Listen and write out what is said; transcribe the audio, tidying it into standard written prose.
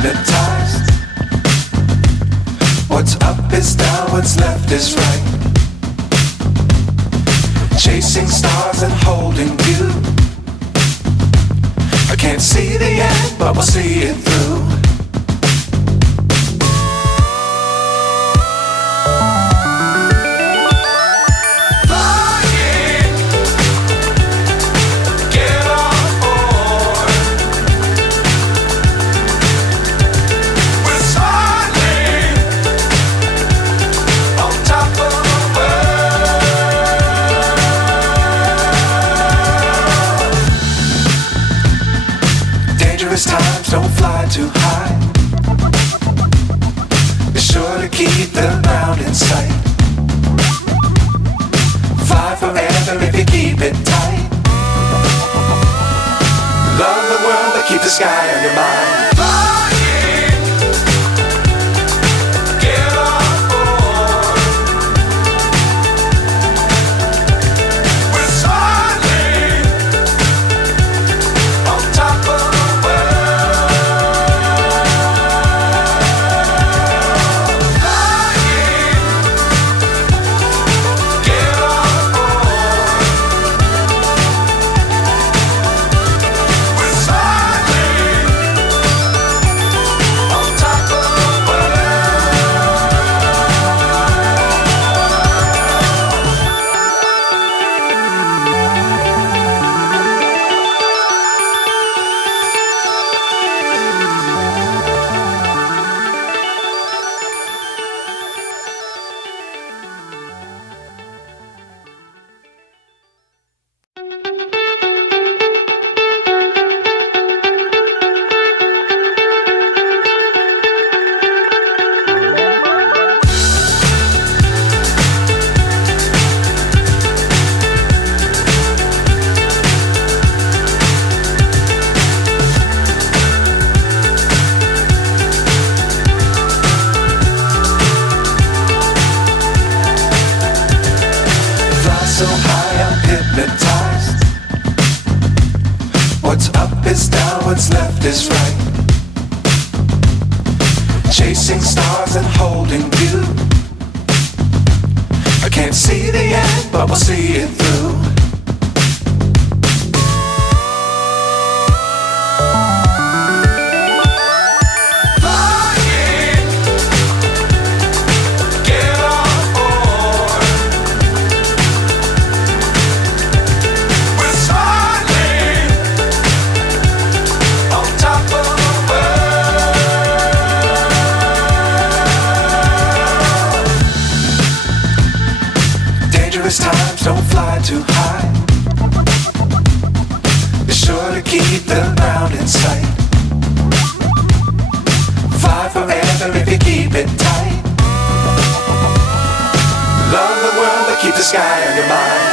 hypnotized. What's up is down, what's left is right. Chasing stars and holding you. I can't see the end, but we'll see it through. Times don't fly too high. Be sure to keep the ground in sight. Fly forever if you keep it tight. Love the world but keep the sky on your mind. So high I'm hypnotized. What's up is down, what's left is right. Chasing stars and holding you. I can't see the end, but we'll see it through. Times don't fly too high. Be sure to keep the ground in sight. Fly forever if you keep it tight. Love the world but keep the sky on your mind.